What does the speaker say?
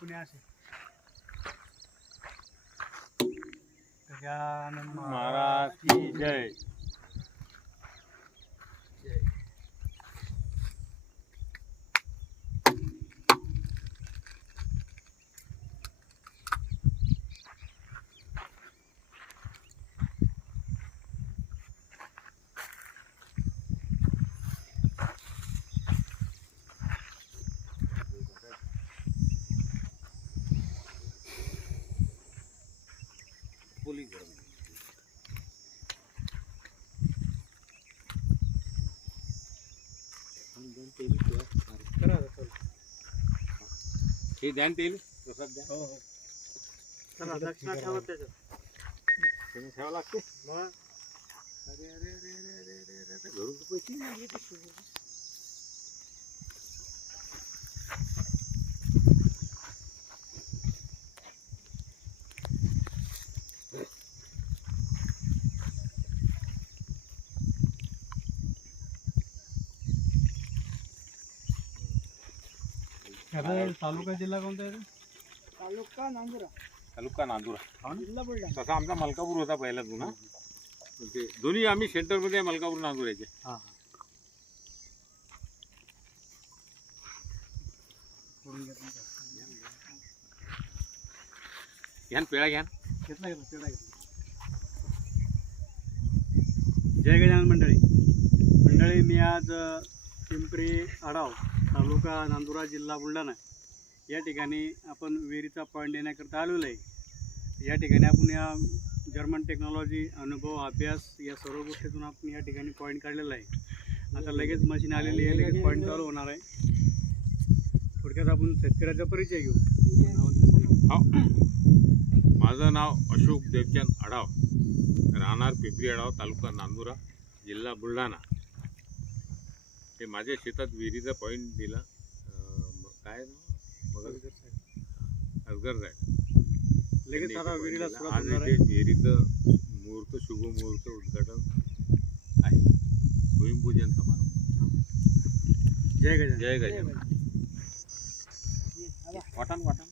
પુણ્યા છે. ગજાનન મહારાજ જય. हे ध्यान देईल द्या हो हो दक्षिणा ठेवा त्याच्यात ठेवा लागते मग अरे पैसे खरं तालुका जिल्हा कोणता आहे? तालुका नांदुरा. तालुका नांदुरा. जिल्हा बुलढाणा. तसा आमचा मलकापूर होता पहिला जुना. ते दोन्ही आम्ही सेंटरमध्ये मलकापूर नांदुराचे हा करून घेतला का? घ्या न पेळा घ्या न. घेतला घेतला तेवढा घेतला. जय गजानन मंडळी. मंडळी मी आज पिंपरी आडाव तालुका नांदुरा जिल्हा बुलढाणा. या ठिकाणी आपण विहिरीचा पॉईंट देण्याकरता आलेलो आहे. या ठिकाणी आपण या जर्मन टेक्नॉलॉजी अनुभव अभ्यास या सर्व गोष्टीतून आपण या ठिकाणी पॉईंट काढलेला आहे. आता लगेच मशीन आलेली आहे लगेच पॉईंट चालू होणार आहे. थोडक्यात आपण शेतकऱ्याचा परिचय घेऊ. हो. माझं नाव अशोक देवचंद आढाव. राहणार पिंपरी आढाव तालुका नांदुरा जिल्हा बुलढाणा. ते माझ्या शेतात विहिरीचा पॉईंट दिला. काय असगर साहेब. लगेच आज विहिरीचं मुहूर्त शुभ मुहूर्त उद्घाटन आहे. भूमिपूजन समारंभ. जय गजानन. जय गजानन. वाटान वाटान